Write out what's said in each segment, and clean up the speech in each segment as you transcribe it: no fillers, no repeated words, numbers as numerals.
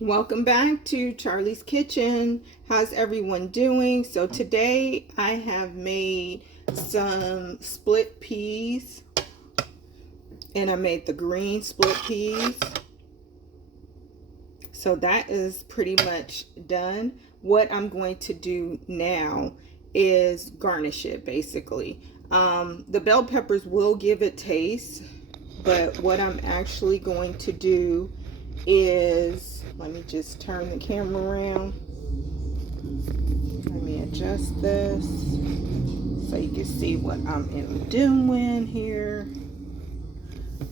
Welcome back to Charlie's Kitchen. How's everyone doing? So today I have made some split peas, and I made the green split peas. So that is pretty much done. What I'm going to do now is garnish it basically. The bell peppers will give it taste, but what I'm actually going to do is, let me just turn the camera around. Let me adjust this so you can see what I'm doing here.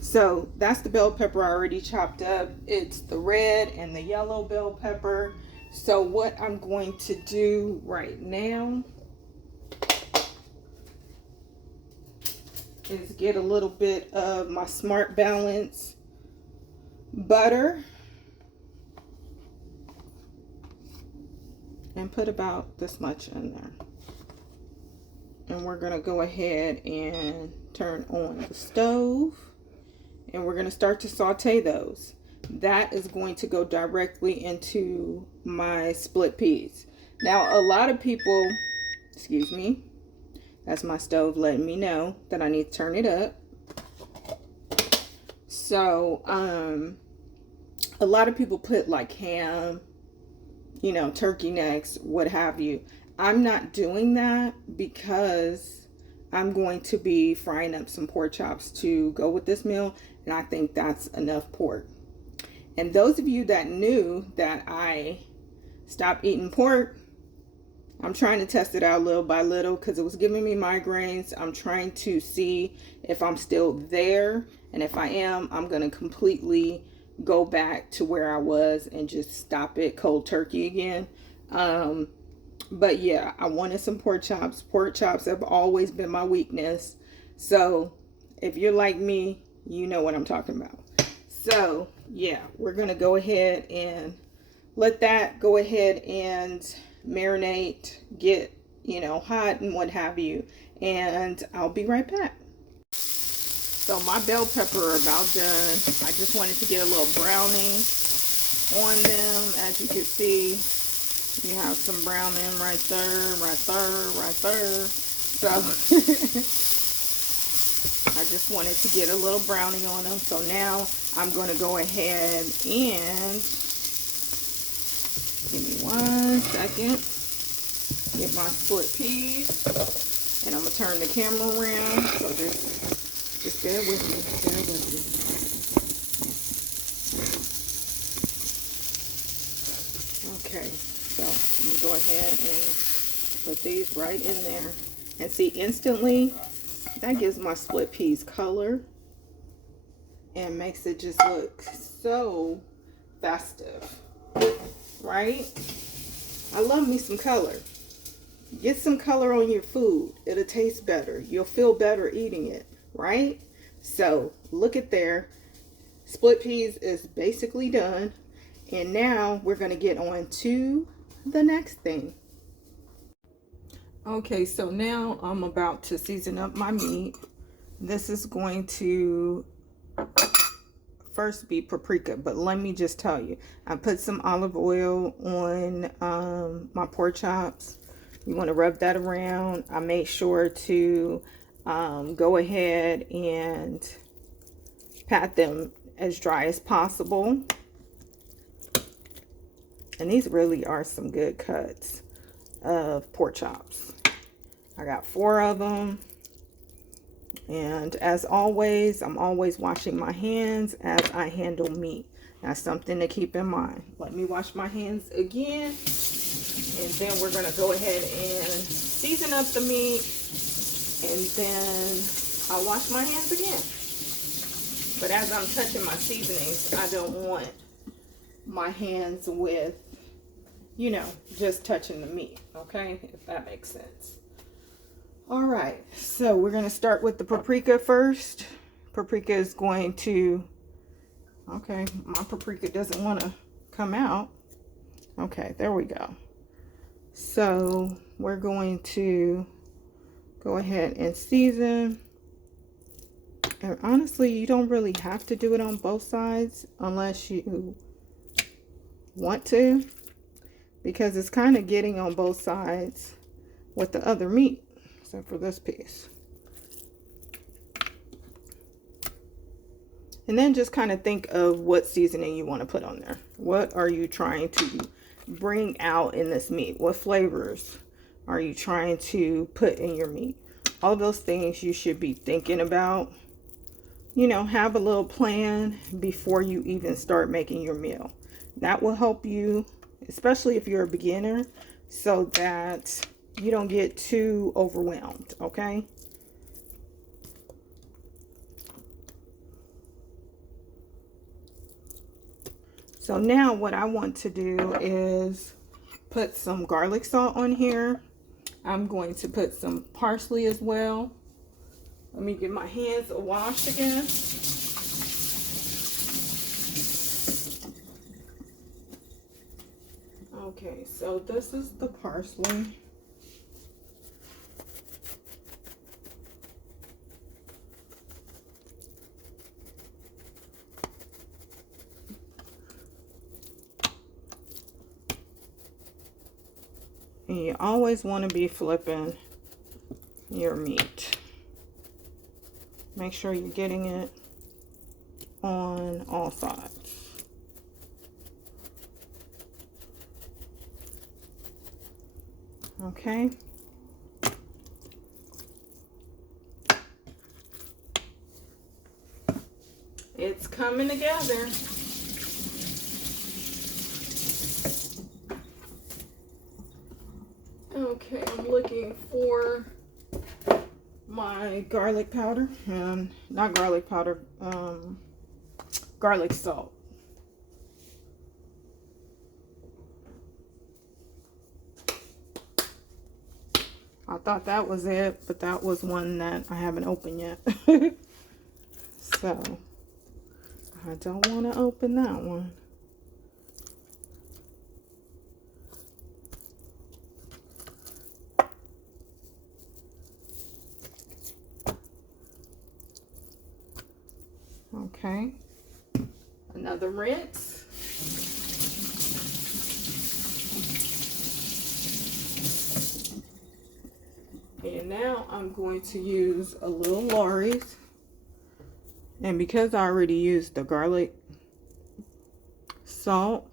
So that's the bell pepper I already chopped up. It's the red and the yellow bell pepper. So what I'm going to do right now is get a little bit of my Smart Balance butter and put about this much in there. And we're going to go ahead and turn on the stove, and we're going to start to saute those. That is going to go directly into my split peas. Now, a lot of people, excuse me, that's my stove letting me know that I need to turn it up. So, a lot of people put like ham, turkey necks, what have you. I'm not doing that because I'm going to be frying up some pork chops to go with this meal, and I think that's enough pork. And those of you that knew that I stopped eating pork, I'm trying to test it out little by little because it was giving me migraines. I'm trying to see if I'm still there, and if I am, I'm going to completely go back to where I was and just stop it cold turkey again. But yeah, I wanted some pork chops. Pork chops have always been my weakness. So if you're like me, you know what I'm talking about. So yeah, we're going to go ahead and let that go ahead and marinate, get, hot and what have you. And I'll be right back. So my bell pepper are about done. I just wanted to get a little browning on them. As you can see, you have some browning right there, right there, right there. So I just wanted to get a little browning on them. So now I'm going to go ahead and, give me 1 second, get my split peas, and I'm going to turn the camera around. So just bear with me, bear with me. Okay, so I'm going to go ahead and put these right in there. And see, instantly, that gives my split peas color and makes it just look so festive, right? I love me some color. Get some color on your food. It'll taste better. You'll feel better eating it, right? So look at there. Split peas is basically done. And now we're going to get on to the next thing. Okay, so now I'm about to season up my meat. This is going to first be paprika, but let me just tell you, I put some olive oil on my pork chops. You want to rub that around. I made sure to go ahead and pat them as dry as possible. And these really are some good cuts of pork chops. I got 4 of them. And as always, I'm always washing my hands as I handle meat. That's something to keep in mind. Let me wash my hands again. And then we're going to go ahead and season up the meat. And then I'll wash my hands again. But as I'm touching my seasonings, I don't want my hands with, just touching the meat. Okay? If that makes sense. All right, so we're going to start with the paprika first. Paprika is going to, okay, my paprika doesn't want to come out. Okay, there we go. So we're going to go ahead and season. And honestly, you don't really have to do it on both sides unless you want to, because it's kind of getting on both sides with the other meat, except for this piece. And then just kind of think of what seasoning you want to put on there. What are you trying to bring out in this meat? What flavors are you trying to put in your meat? All those things you should be thinking about. You know, have a little plan before you even start making your meal. That will help you, especially if you're a beginner, so that you don't get too overwhelmed, okay? So now what I want to do is put some garlic salt on here. I'm going to put some parsley as well. Let me give my hands a wash again. Okay, so this is the parsley. And you always want to be flipping your meat. Make sure you're getting it on all sides. Okay. It's coming together. Okay, I'm looking for my garlic powder, and not garlic powder, garlic salt. I thought that was it, but that was one that I haven't opened yet. So I don't want to open that one. Okay, another rinse. And now I'm going to use a little Lawry's. And because I already used the garlic salt,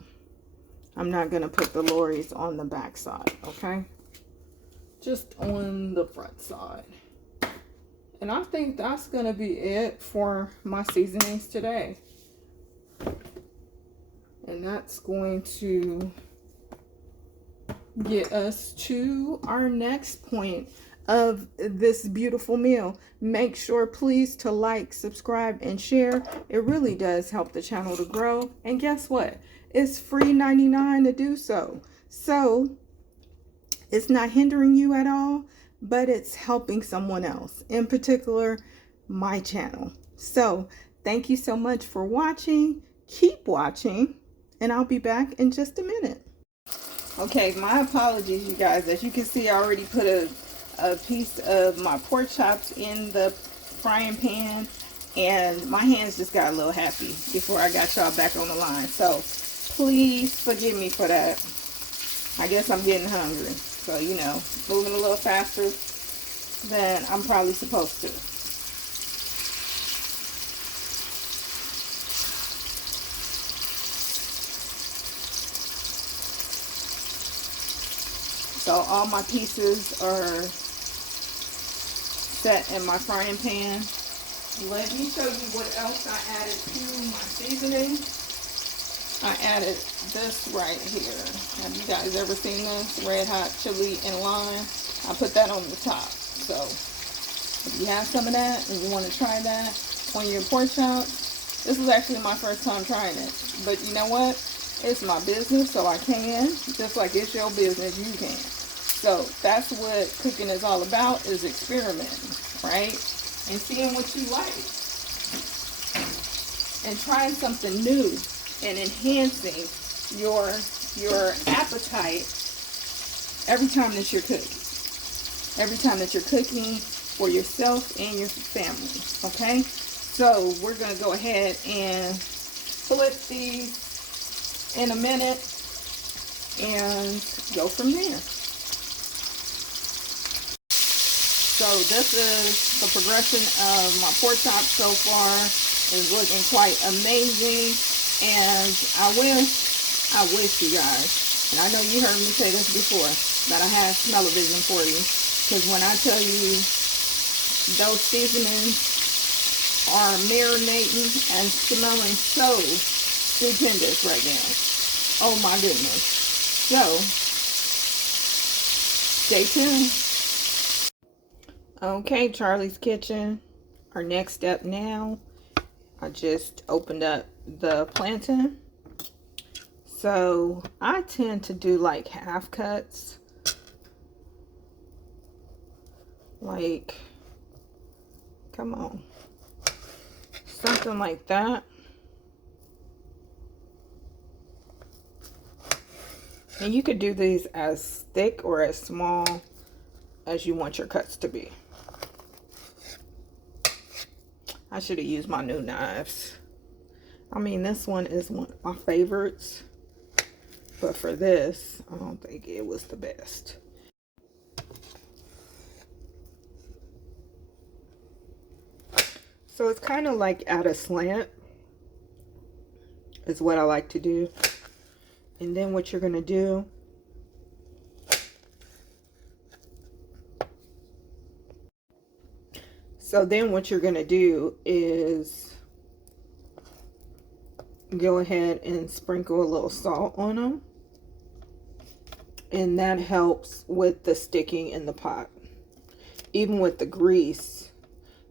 I'm not going to put the Lawry's on the back side, okay? Just on the front side. And I think that's going to be it for my seasonings today. And that's going to get us to our next point of this beautiful meal. Make sure please to like, subscribe, and share. It really does help the channel to grow. And guess what? It's free 99 to do so. So it's not hindering you at all, but it's helping someone else, in particular my channel. So thank you so much for watching. Keep watching, and I'll be back in just a minute. Okay, my apologies, you guys. As you can see, I already put a piece of my pork chops in the frying pan, and my hands just got a little happy before I got y'all back on the line. So please forgive me for that. I guess I'm getting hungry. So, you know, moving a little faster than I'm probably supposed to. So all my pieces are set in my frying pan. Let me show you what else I added to my seasoning. I added this right here. Have you guys ever seen this? Red hot chili and lime. I put that on the top. So if you have some of that and you want to try that on your pork chops, this is actually my first time trying it. But you know what? It's my business, so I can. Just like it's your business, you can. So that's what cooking is all about, is experimenting, right? And seeing what you like. And trying something new. And enhancing your appetite every time that you're cooking. Every time that you're cooking for yourself and your family. Okay? So we're going to go ahead and flip these in a minute and go from there. So this is the progression of my pork chop so far. It's looking quite amazing. And I wish you guys, and I know you heard me say this before, that I had smell-o-vision for you. Because when I tell you those seasonings are marinating and smelling so stupendous right now. Oh my goodness. So, stay tuned. Okay, Charlie's Kitchen. Our next step now. I just opened up the plantain. So, I tend to do like half cuts. Like, come on. Something like that. And you could do these as thick or as small as you want your cuts to be. I should have used my new knives. I mean, this one is one of my favorites. But for this, I don't think it was the best. So it's kind of like at a slant is what I like to do. And then what you're going to do, is go ahead and sprinkle a little salt on them. And that helps with the sticking in the pot. Even with the grease,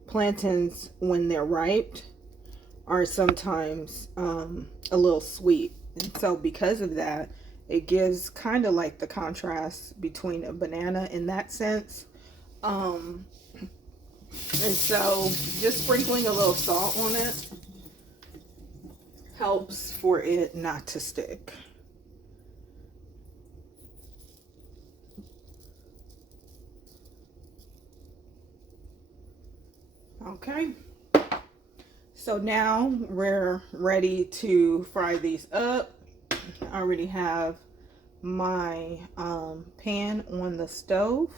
plantains, when they're ripe, are sometimes a little sweet. And so because of that, it gives kind of like the contrast between a banana in that sense. And so just sprinkling a little salt on it helps for it not to stick. Okay. So now we're ready to fry these up. I already have my pan on the stove.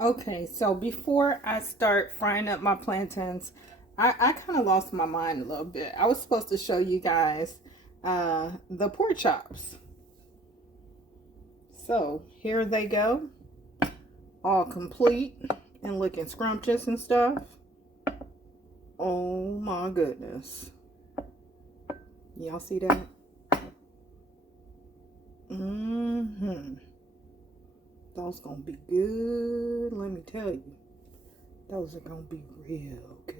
Okay, so before I start frying up my plantains, I kind of lost my mind a little bit. I was supposed to show you guys the pork chops. So here they go, all complete and looking scrumptious and stuff. Oh my goodness. Y'all see that? Those gonna be good, let me tell you. Those are gonna be real good.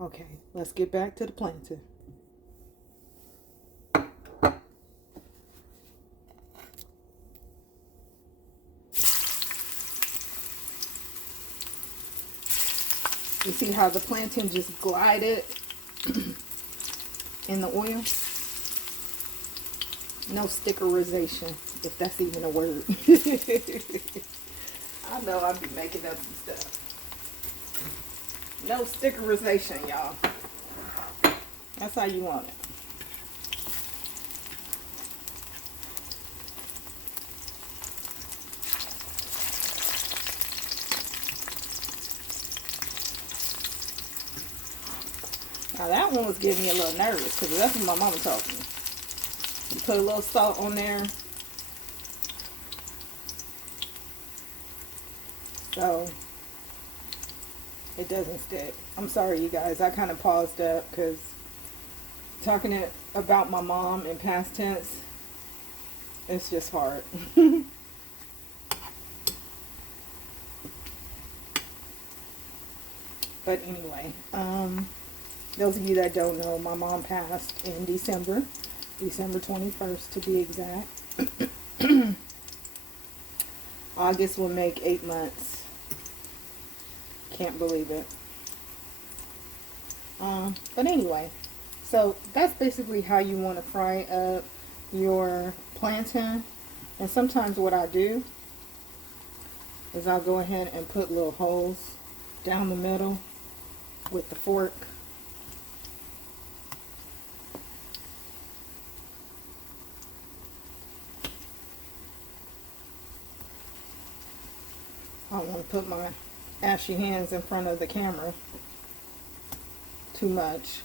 Okay, let's get back to the plantain. You see how the plantain just glided in the oil? No stickerization, if that's even a word. I know I'd be making up some stuff. No stickerization, y'all. That's how you want it. Now that one was getting me a little nervous because that's what my mama told me. You put a little salt on there. So it doesn't stick. I'm sorry, you guys. I kind of paused up because talking about my mom in past tense, it's just hard. But anyway, those of you that don't know, my mom passed in December 21st to be exact. August will make 8 months. Can't believe it. But anyway, so that's basically how you want to fry up your plantain. And sometimes what I do is I'll go ahead and put little holes down the middle with the fork. I don't want to put my ashy hands in front of the camera too much.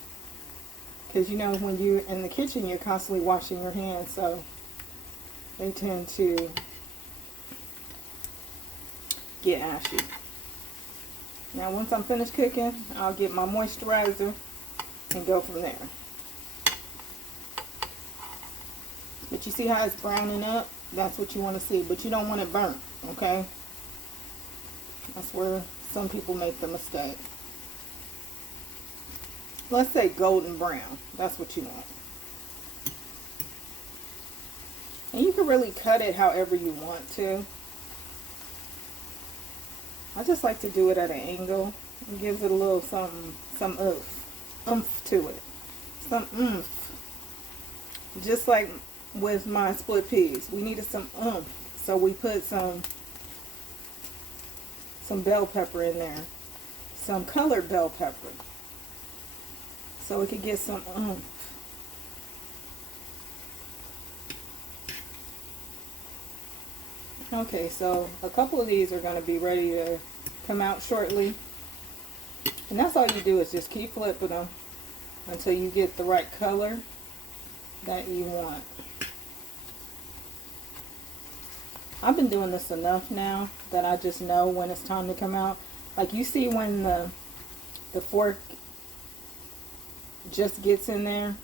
Because you know, when you're in the kitchen, you're constantly washing your hands, so they tend to get ashy. Now, once I'm finished cooking, I'll get my moisturizer and go from there. But you see how it's browning up? That's what you want to see, but you don't want it burnt, okay? That's where some people make the mistake. Let's say golden brown. That's what you want. And you can really cut it however you want to. I just like to do it at an angle. It gives it a little some oomph to it. Some oomph. Just like with my split peas. We needed some oomph. So we put some bell pepper in there. Some colored bell pepper. So we could get some oomph. Okay, so a couple of these are going to be ready to come out shortly. And that's all you do, is just keep flipping them until you get the right color that you want. I've been doing this enough now that I just know when it's time to come out. Like, you see when the fork just gets in there,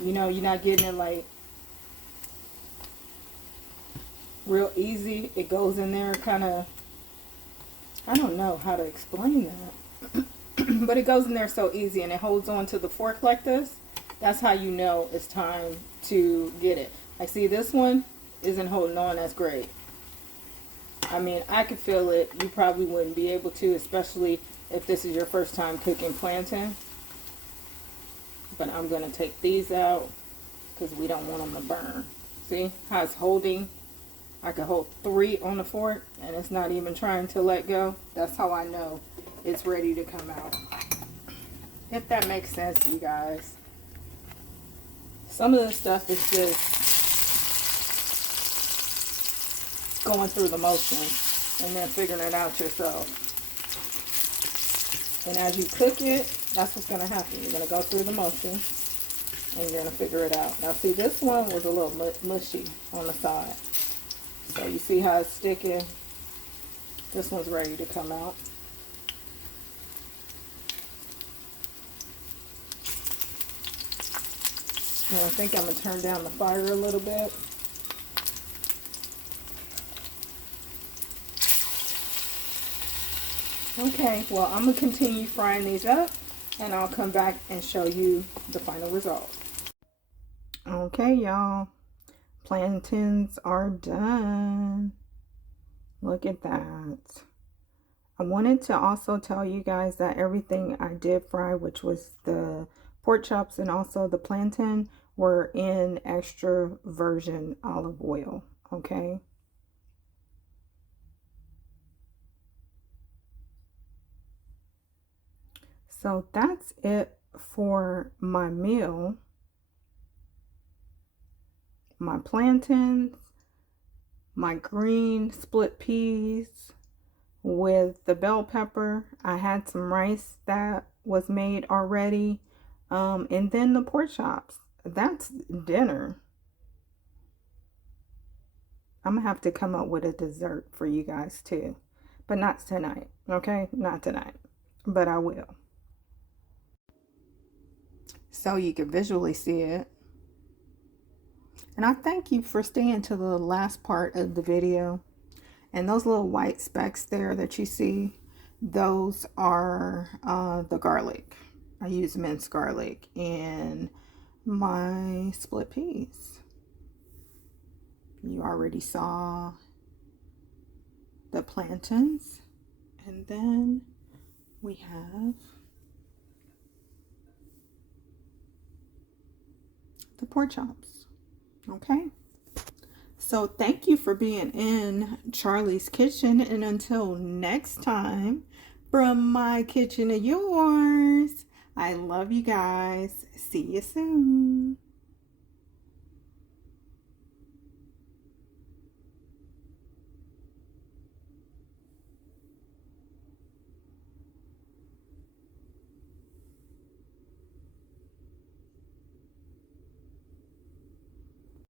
you know, you're not getting it like real easy. It goes in there kind of, I don't know how to explain that. But it goes in there so easy, and it holds on to the fork like this. That's how you know it's time to get it. Like, see, this one isn't holding on as great. I mean, I could feel it. You probably wouldn't be able to, especially if this is your first time cooking plantain. But I'm going to take these out because we don't want them to burn. See how it's holding? I could hold 3 on the fork and it's not even trying to let go. That's how I know it's ready to come out. If that makes sense, you guys. Some of this stuff is just going through the motions and then figuring it out yourself. And as you cook it, that's what's going to happen. You're going to go through the motions and you're going to figure it out. Now, see, this one was a little mushy on the side. So you see how it's sticking? This one's ready to come out. And I think I'm going to turn down the fire a little bit. Okay, well, I'm going to continue frying these up, and I'll come back and show you the final result. Okay, y'all. Plantains are done. Look at that. I wanted to also tell you guys that everything I did fry, which was the pork chops and also the plantain, were in extra virgin olive oil. Okay. So that's it for my meal. My plantains, my green split peas with the bell pepper. I had some rice that was made already. And then the pork chops. That's dinner. I'm gonna have to come up with a dessert for you guys too. But not tonight, okay? Not tonight. But I will. So you can visually see it. And I thank you for staying to the last part of the video. And those little white specks there that you see, those are the garlic. I use minced garlic in my split peas. You already saw the plantains. And then we have the pork chops. Okay. So thank you for being in Charlie's Kitchen. And until next time, from my kitchen to yours, I love you guys. See you soon.